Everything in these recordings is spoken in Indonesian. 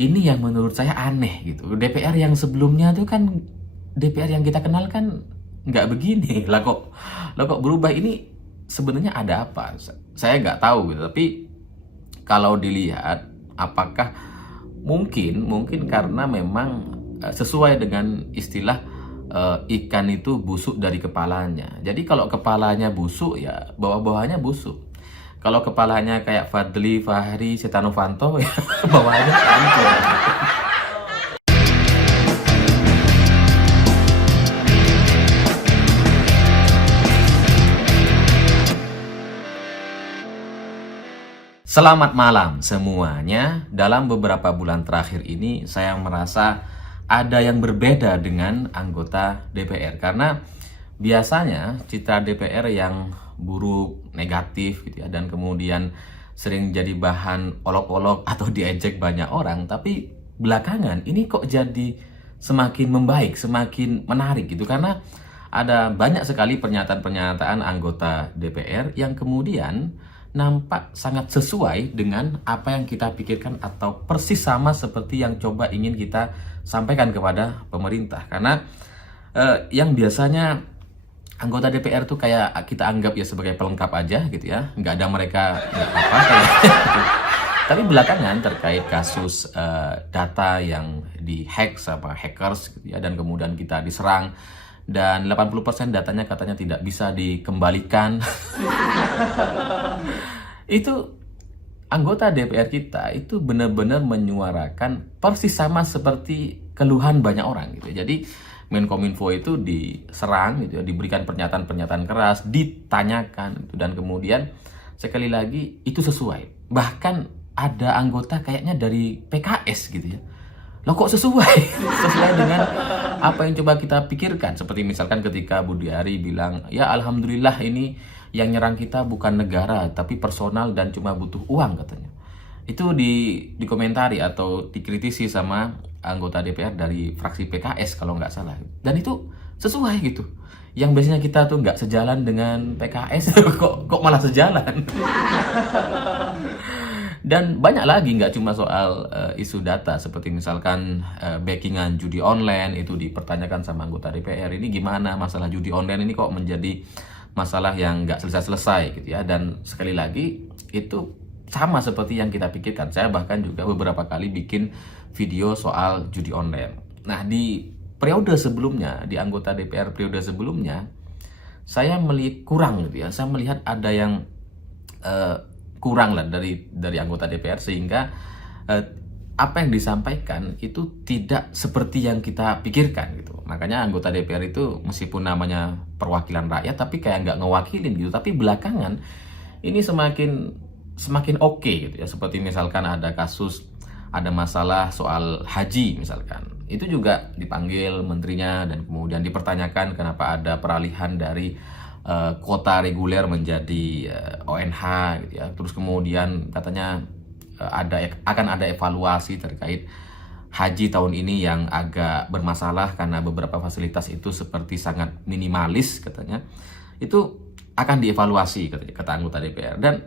ini yang menurut saya aneh gitu. DPR yang sebelumnya tuh kan DPR yang kita kenal kan nggak begini. Lah kok berubah ini sebenarnya ada apa? Saya nggak tahu gitu. Tapi kalau dilihat apakah mungkin karena memang sesuai dengan istilah ikan itu busuk dari kepalanya. Jadi kalau kepalanya busuk ya bawah-bawahnya busuk. Kalau kepalanya kayak Fadly, Fahri, Setia Novanto ya bawahnya hancur. Selamat malam semuanya. Dalam beberapa bulan terakhir ini saya merasa ada yang berbeda dengan anggota DPR karena biasanya citra DPR yang buruk, negatif gitu ya, dan kemudian sering jadi bahan olok-olok atau diejek banyak orang, tapi belakangan ini kok jadi semakin membaik, semakin menarik gitu karena ada banyak sekali pernyataan-pernyataan anggota DPR yang kemudian nampak sangat sesuai dengan apa yang kita pikirkan atau persis sama seperti yang coba ingin kita sampaikan kepada pemerintah. Karena yang biasanya anggota DPR tuh kayak kita anggap ya sebagai pelengkap aja gitu ya, nggak ada mereka nggak apa-apa kayak gitu. Tapi belakangan terkait kasus data yang dihack sama hackers gitu ya, dan kemudian kita diserang dan 80% datanya katanya tidak bisa dikembalikan. Itu anggota DPR kita itu benar-benar menyuarakan persis sama seperti keluhan banyak orang gitu. Jadi Menkominfo itu diserang gitu ya, diberikan pernyataan-pernyataan keras, ditanyakan gitu, dan kemudian sekali lagi itu sesuai. Bahkan ada anggota kayaknya dari PKS gitu ya. Loh kok sesuai? Sesuai dengan apa yang coba kita pikirkan. Seperti misalkan ketika Budi Ari bilang, ya alhamdulillah ini yang nyerang kita bukan negara, tapi personal dan cuma butuh uang katanya. Itu dikomentari atau dikritisi sama anggota DPR dari fraksi PKS kalau nggak salah. Dan itu sesuai gitu. Yang biasanya kita tuh nggak sejalan dengan PKS, kok malah sejalan. Dan banyak lagi, nggak cuma soal isu data, seperti misalkan backingan judi online itu dipertanyakan sama anggota DPR. Ini gimana masalah judi online ini kok menjadi masalah yang nggak selesai-selesai gitu ya. Dan sekali lagi itu sama seperti yang kita pikirkan. Saya bahkan juga beberapa kali bikin video soal judi online. Nah, di periode sebelumnya, di anggota DPR periode sebelumnya, saya melihat kurang gitu ya. Saya melihat ada yang kurang lah dari anggota DPR, sehingga apa yang disampaikan itu tidak seperti yang kita pikirkan gitu. Makanya anggota DPR itu meskipun namanya perwakilan rakyat tapi kayak nggak ngewakilin gitu. Tapi belakangan ini semakin oke gitu ya. Seperti misalkan ada kasus, ada masalah soal haji misalkan. Itu juga dipanggil menterinya dan kemudian dipertanyakan kenapa ada peralihan dari kuota reguler menjadi ONH gitu ya. Terus kemudian katanya akan ada evaluasi terkait haji tahun ini yang agak bermasalah karena beberapa fasilitas itu seperti sangat minimalis katanya. Itu akan dievaluasi katanya, kata anggota DPR. Dan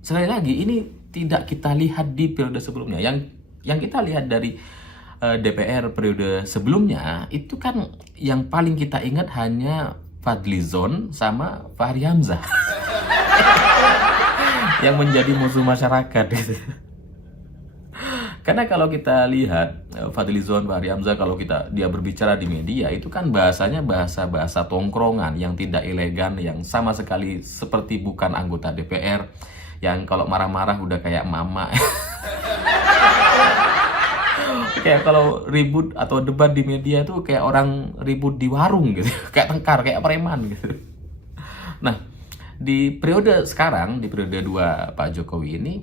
sekali lagi ini tidak kita lihat di periode sebelumnya. Yang kita lihat dari DPR periode sebelumnya itu kan yang paling kita ingat hanya Fadlizon sama Fahri Hamzah yang menjadi musuh masyarakat gitu. Karena kalau kita lihat Fadlizon, Fahri Hamzah, kalau dia berbicara di media itu kan bahasanya bahasa tongkrongan yang tidak elegan, yang sama sekali seperti bukan anggota DPR, yang kalau marah-marah udah kayak mama. Kayak kalau ribut atau debat di media itu kayak orang ribut di warung gitu, kayak tengkar, kayak preman gitu. Nah, di periode sekarang, di periode 2 Pak Jokowi ini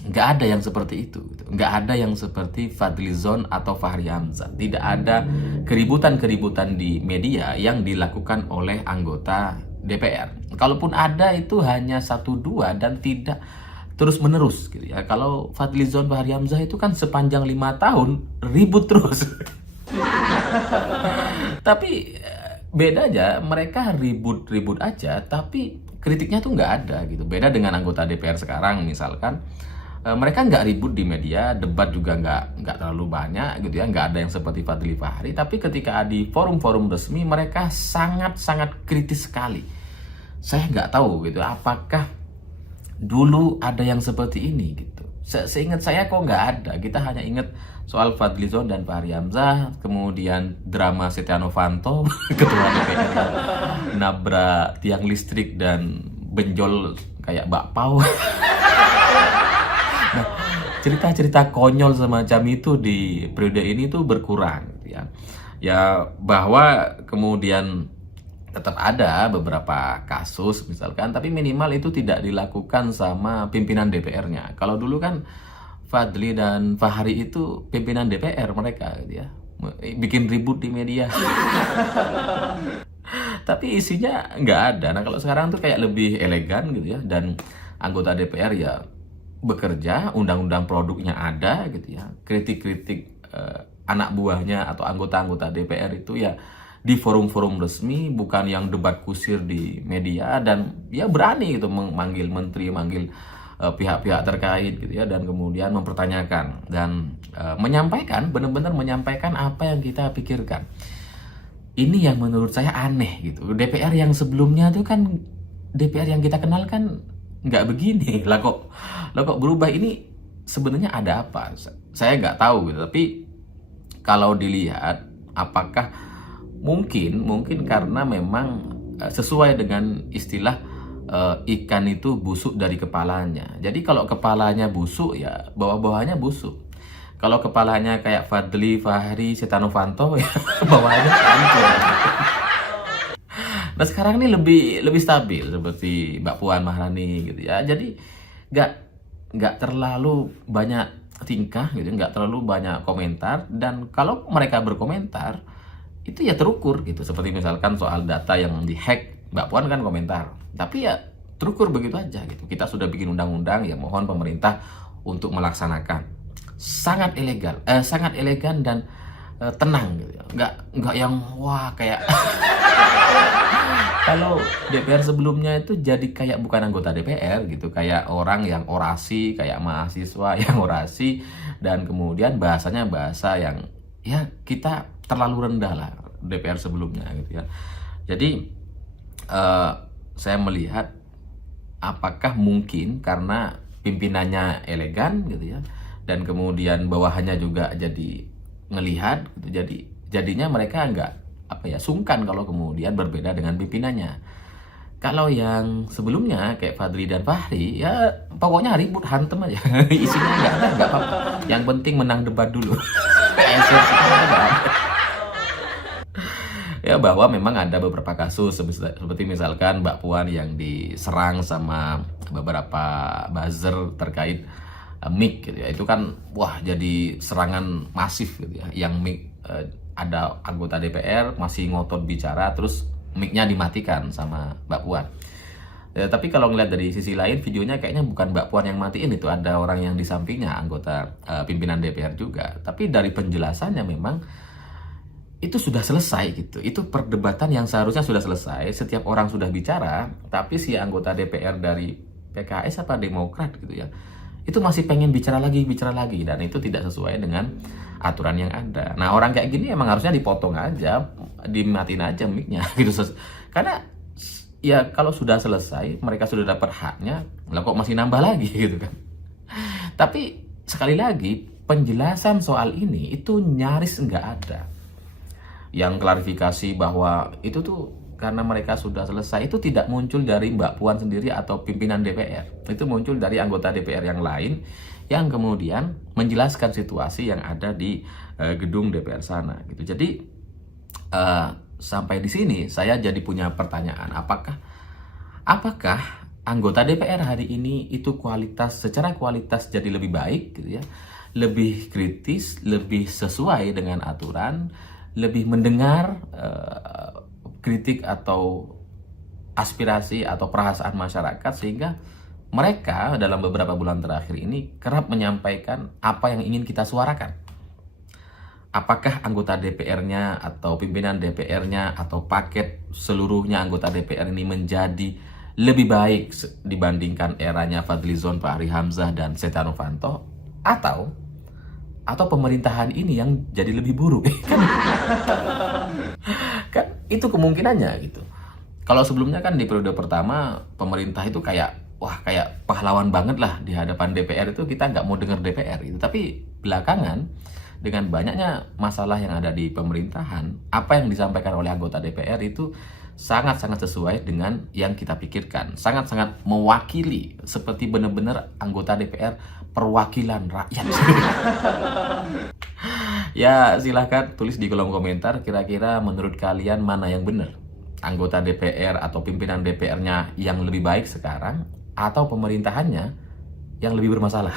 nggak ada yang seperti itu gitu. Nggak ada yang seperti Fadlizon atau Fahri Hamzah. Tidak ada keributan-keributan di media yang dilakukan oleh anggota DPR. Kalaupun ada itu hanya 1-2 dan tidak terus menerus gitu ya. Kalau Fadlizon, Fahri Hamzah itu kan sepanjang 5 tahun ribut terus. Tapi beda aja, mereka ribut-ribut aja tapi kritiknya tuh nggak ada gitu. Beda dengan anggota DPR sekarang misalkan mereka nggak ribut di media, debat juga nggak terlalu banyak gitu ya, nggak ada yang seperti Fadly Fahri. Tapi ketika di forum-forum resmi mereka sangat-sangat kritis sekali. Saya nggak tahu gitu, apakah dulu ada yang seperti ini gitu. Seingat saya kok nggak ada. Kita hanya ingat soal Fadlizon dan Fahri Hamzah, kemudian drama Setia Novanto, ketua DPR nabrak tiang listrik dan benjol kayak bakpao. Nah, cerita-cerita konyol semacam itu di periode ini tuh berkurang gitu ya. Ya bahwa kemudian tetap ada beberapa kasus misalkan, tapi minimal itu tidak dilakukan sama pimpinan DPR-nya. Kalau dulu kan Fadly dan Fahri itu pimpinan DPR mereka gitu ya. Bikin ribut di media. Tapi isinya nggak ada. Nah kalau sekarang tuh kayak lebih elegan gitu ya, dan anggota DPR ya bekerja, undang-undang produknya ada gitu ya, kritik-kritik anak buahnya atau anggota-anggota DPR itu ya di forum-forum resmi, bukan yang debat kusir di media, dan ya berani gitu memanggil menteri, manggil pihak-pihak terkait gitu ya, dan kemudian mempertanyakan dan menyampaikan, benar-benar menyampaikan apa yang kita pikirkan. Ini yang menurut saya aneh gitu. DPR yang sebelumnya tuh kan, DPR yang kita kenal kan nggak begini lah kok berubah. Ini sebenarnya ada apa? Saya nggak tahu gitu. Tapi kalau dilihat, apakah mungkin karena memang sesuai dengan istilah ikan itu busuk dari kepalanya. Jadi kalau kepalanya busuk ya bawah-bawahnya busuk. Kalau kepalanya kayak Fadly, Fahri, Setia Novanto ya bawahnya hancur. Nah sekarang ini lebih stabil seperti Mbak Puan Maharani gitu ya. Jadi nggak terlalu banyak tingkah gitu, nggak terlalu banyak komentar, dan kalau mereka berkomentar itu ya terukur gitu. Seperti misalkan soal data yang dihack, Mbak Puan kan komentar, tapi ya terukur begitu aja gitu. Kita sudah bikin undang-undang, ya mohon pemerintah untuk melaksanakan. Sangat elegan dan tenang gitu ya. Nggak yang wah kayak kalau DPR sebelumnya itu jadi kayak bukan anggota DPR gitu, kayak orang yang orasi, kayak mahasiswa yang orasi, dan kemudian bahasanya bahasa yang ya kita terlalu rendah lah DPR sebelumnya gitu ya. Jadi saya melihat apakah mungkin karena pimpinannya elegan gitu ya, dan kemudian bawahannya juga jadi ngelihat gitu, jadinya mereka nggak sungkan kalau kemudian berbeda dengan pimpinannya. Kalau yang sebelumnya kayak Fadly dan Fahri ya pokoknya ribut, hantem aja. Isinya nggak apa-apa, yang penting menang debat dulu. Ya bahwa memang ada beberapa kasus seperti misalkan Mbak Puan yang diserang sama beberapa buzzer terkait mic gitu ya. Itu kan wah jadi serangan masif gitu ya, yang mic ada anggota DPR masih ngotot bicara terus mic-nya dimatikan sama Mbak Puan. Ya, tapi kalau ngeliat dari sisi lain, videonya kayaknya bukan Mbak Puan yang matiin, itu ada orang yang di sampingnya, anggota pimpinan DPR juga. Tapi dari penjelasannya memang itu sudah selesai gitu. Itu perdebatan yang seharusnya sudah selesai, setiap orang sudah bicara, tapi si anggota DPR dari PKS apa Demokrat gitu ya, itu masih pengen bicara lagi, dan itu tidak sesuai dengan aturan yang ada. Nah orang kayak gini emang harusnya dipotong aja, dimatiin aja mic-nya gitu. Karena ya kalau sudah selesai, mereka sudah dapat haknya, lah kok masih nambah lagi gitu kan. Tapi sekali lagi, penjelasan soal ini itu nyaris nggak ada. Yang klarifikasi bahwa itu tuh karena mereka sudah selesai, itu tidak muncul dari Mbak Puan sendiri atau pimpinan DPR. Itu muncul dari anggota DPR yang lain yang kemudian menjelaskan situasi yang ada di gedung DPR sana gitu. Jadi sampai di sini saya jadi punya pertanyaan, apakah anggota DPR hari ini itu secara kualitas jadi lebih baik gitu ya, lebih kritis, lebih sesuai dengan aturan, lebih mendengar kritik atau aspirasi atau perasaan masyarakat, sehingga mereka dalam beberapa bulan terakhir ini kerap menyampaikan apa yang ingin kita suarakan. Apakah anggota DPR-nya atau pimpinan DPR-nya atau paket seluruhnya anggota DPR ini menjadi lebih baik dibandingkan eranya Fadlizon, Fahri Hamzah, dan Setia Novanto, atau pemerintahan ini yang jadi lebih buruk. Kan itu kemungkinannya gitu. Kalau sebelumnya kan di periode pertama pemerintah itu kayak kayak pahlawan banget lah di hadapan DPR, itu kita nggak mau dengar DPR gitu. Tapi belakangan dengan banyaknya masalah yang ada di pemerintahan, apa yang disampaikan oleh anggota DPR itu sangat-sangat sesuai dengan yang kita pikirkan, sangat-sangat mewakili, seperti benar-benar anggota DPR perwakilan rakyat. Ya silahkan tulis di kolom komentar, kira-kira menurut kalian mana yang benar? Anggota DPR atau pimpinan DPR-nya yang lebih baik sekarang, atau pemerintahannya yang lebih bermasalah?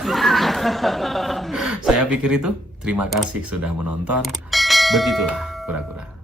Saya pikir itu. Terima kasih sudah menonton. Begitulah kura-kura.